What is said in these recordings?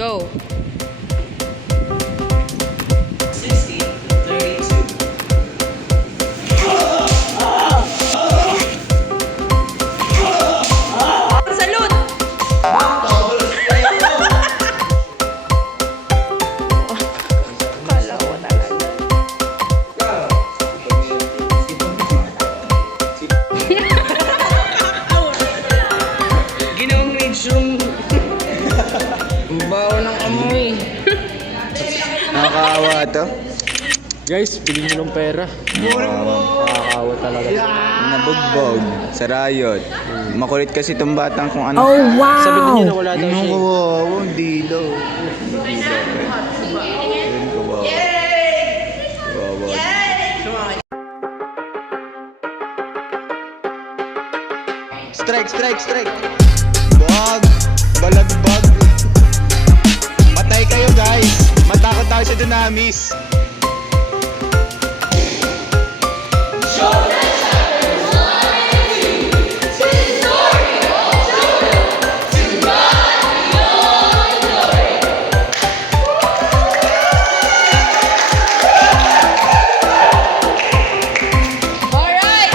Go. 16-32. Salud! Kala ko talaga. Ginawang medium. Ang baho ng amoy. Nakakaawa to. Guys, bigyan nyo ng pera. Nakakawa talaga. Nabugbog sa riot. Makulit kasi itong batang kung ano. Sabi niya na wala daw Anong siya. kawawa? Hindi daw. Strike! Bag! Balagbag! Matay kayo guys! Matakot tayo sa dunamis! Alright!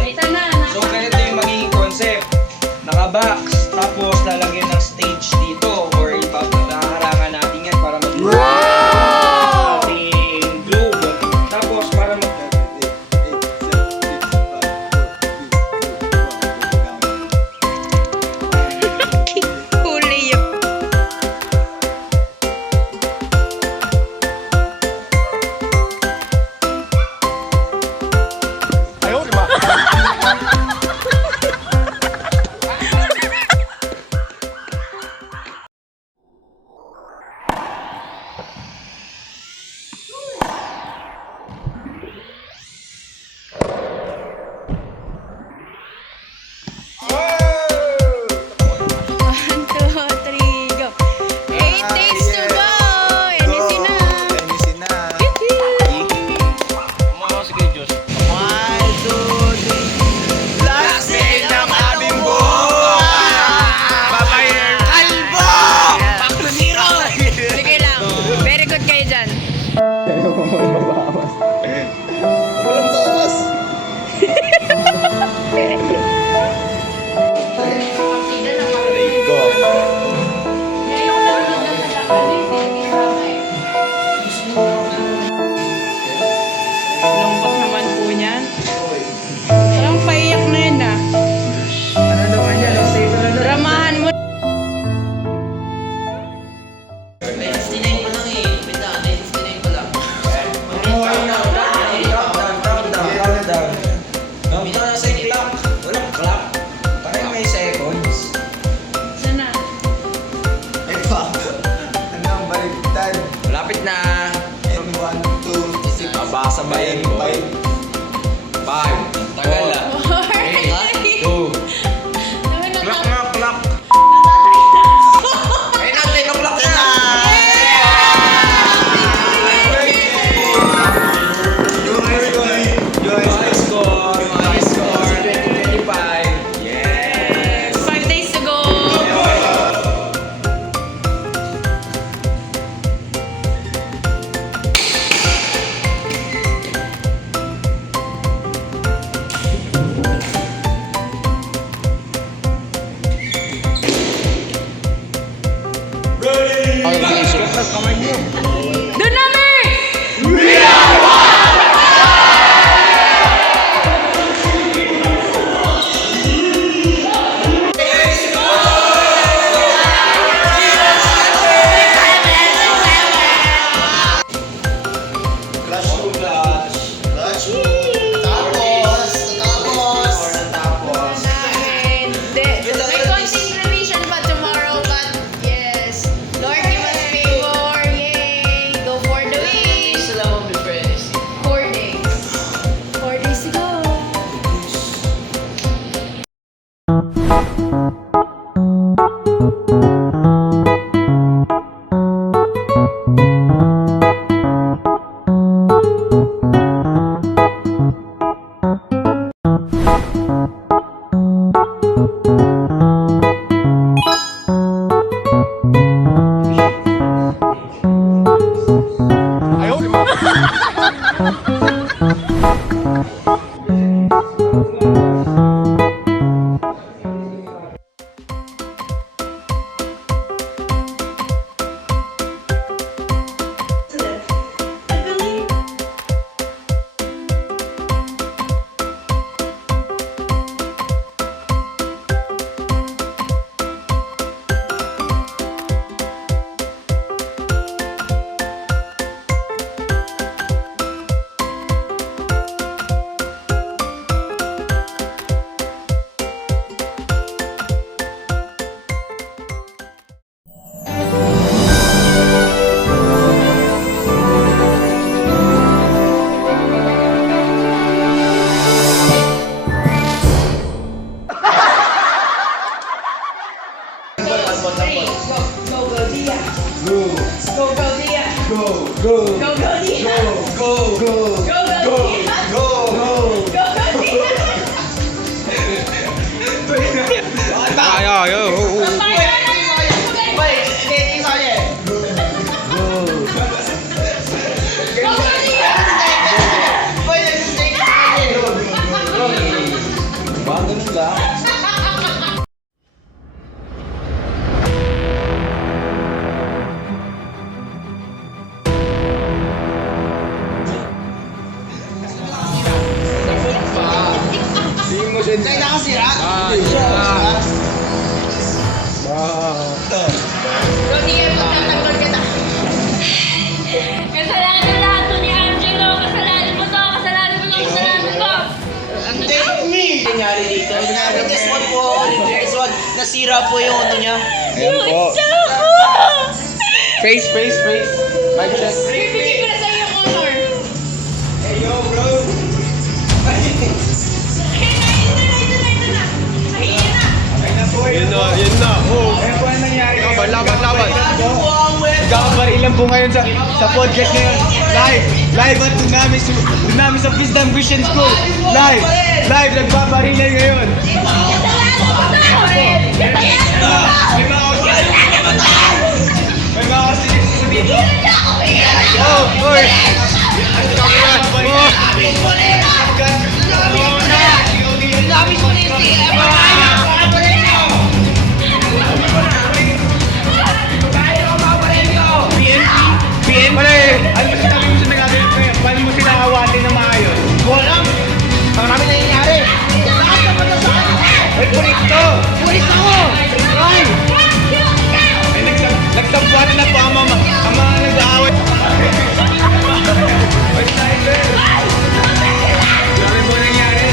Ito na. So ganito yung magiging concept. Naka-box, tapos lalagyan ng stage dito or ipapaharangan natin yan para mag ating globe. Tapos para Rodney, magtatanggol ka na. Kasalanan na lahat to ni Angelo. Kasalanan mo to. Kasalanan mo to. Kasalanan mo. Nangyari dito. This one po, this one, nasira po yung ano niya. Ayan po. Face. Mic check. Bibigay ko na sa'yo yung honor. Yun na. Oh. Ayan po ang nangyari. Laban. Ano po ang web? Kakabarilan po ngayon sa podcast ngayon. Live at doon namin sa Wisdom Christian School. Live, nagbabarilan ngayon. May mga kasi dito. Oh, oy. PNP? Wala eh. Ano ba sabi mo sa nagagalit mo yun? Paano mo sila awatin na maayos? Wala. Ang namin nangyayari. Lahat naman na sa akin. Ay, pulis to! Pulis ako. Ay. Ay, nagsabuhanan na po ang mga nag-aaway. Ay, sniper! Dami po nangyari.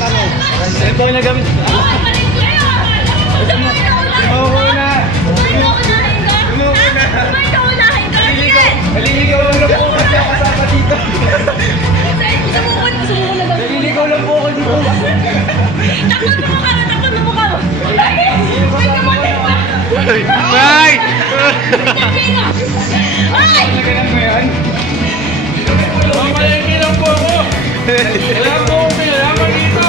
Tanong. Ito yung nagamit. Naliligaw lang po kasi ako kasama dito. Naliligaw lang po ako dito. Ay! Nagalan mo yan? Mamalengke lang po ako. Wala po akong pinalaman dito.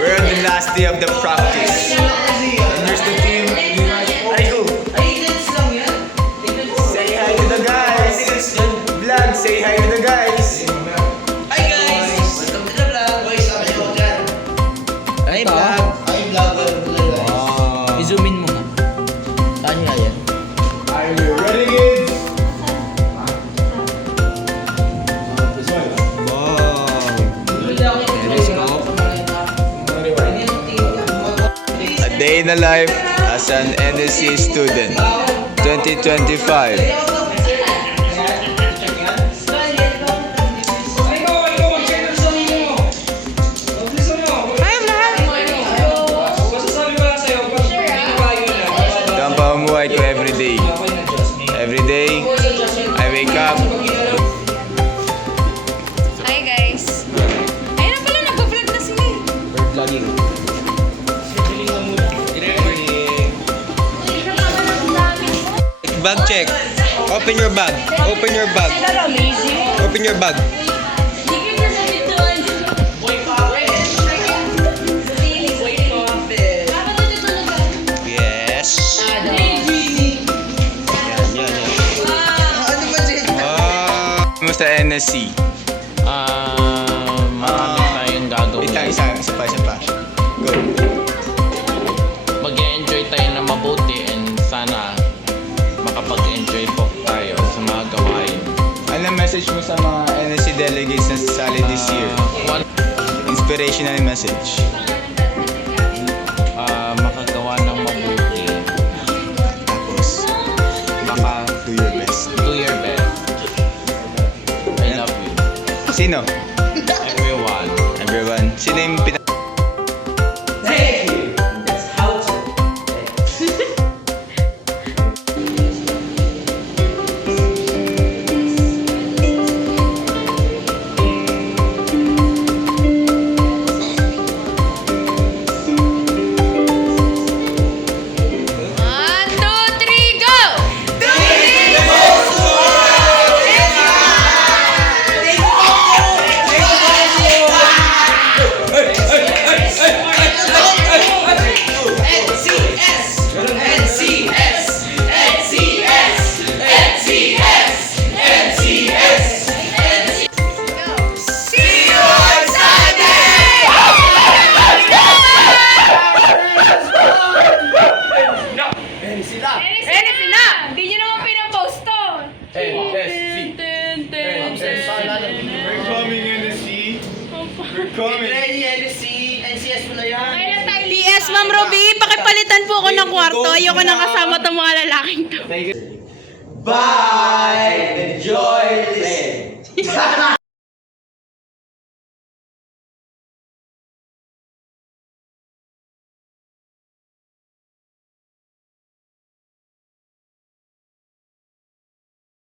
We're on the last day of the practice. And there's the team. Arigo, say hi to the guys. Vlog, say hi to the guys. Hi guys. Welcome to the vlog. Boys, sabi niyo dyan. Hi vlog. Hi vlog. I-zoom in mo na. Saan nga yan? Are you ready, kids? A day in the life as an NSC student, 2025. Ito ang pamumuhay ko everyday. Everyday, I wake up. Hi guys. Ayun na pala, nag-vlog na sila. Vlogging. Bag check. Open your bag. Open your bag. Open your bag. Yes. Kamusta NSC? Marami tayong gagawin. Isa pa. Go. Mag-enjoy tayo na mabuti and sana makapag-enjoy po tayo sa mga gawain. Ano message mo sa mga NSC delegates na sasali this year? Inspirational message. Makagawa ng mabuti. Tapos, Baka do your best. do your best. I love you. Sino? Everyone. Everyone. Sino yung Thank you. That's how to. NCS mo na yan. PS, Ma'am Ruby, pakipalitan po ako ng kwarto. Ayoko nang kasama tong mga lalaking to. Bye! Enjoy! Play!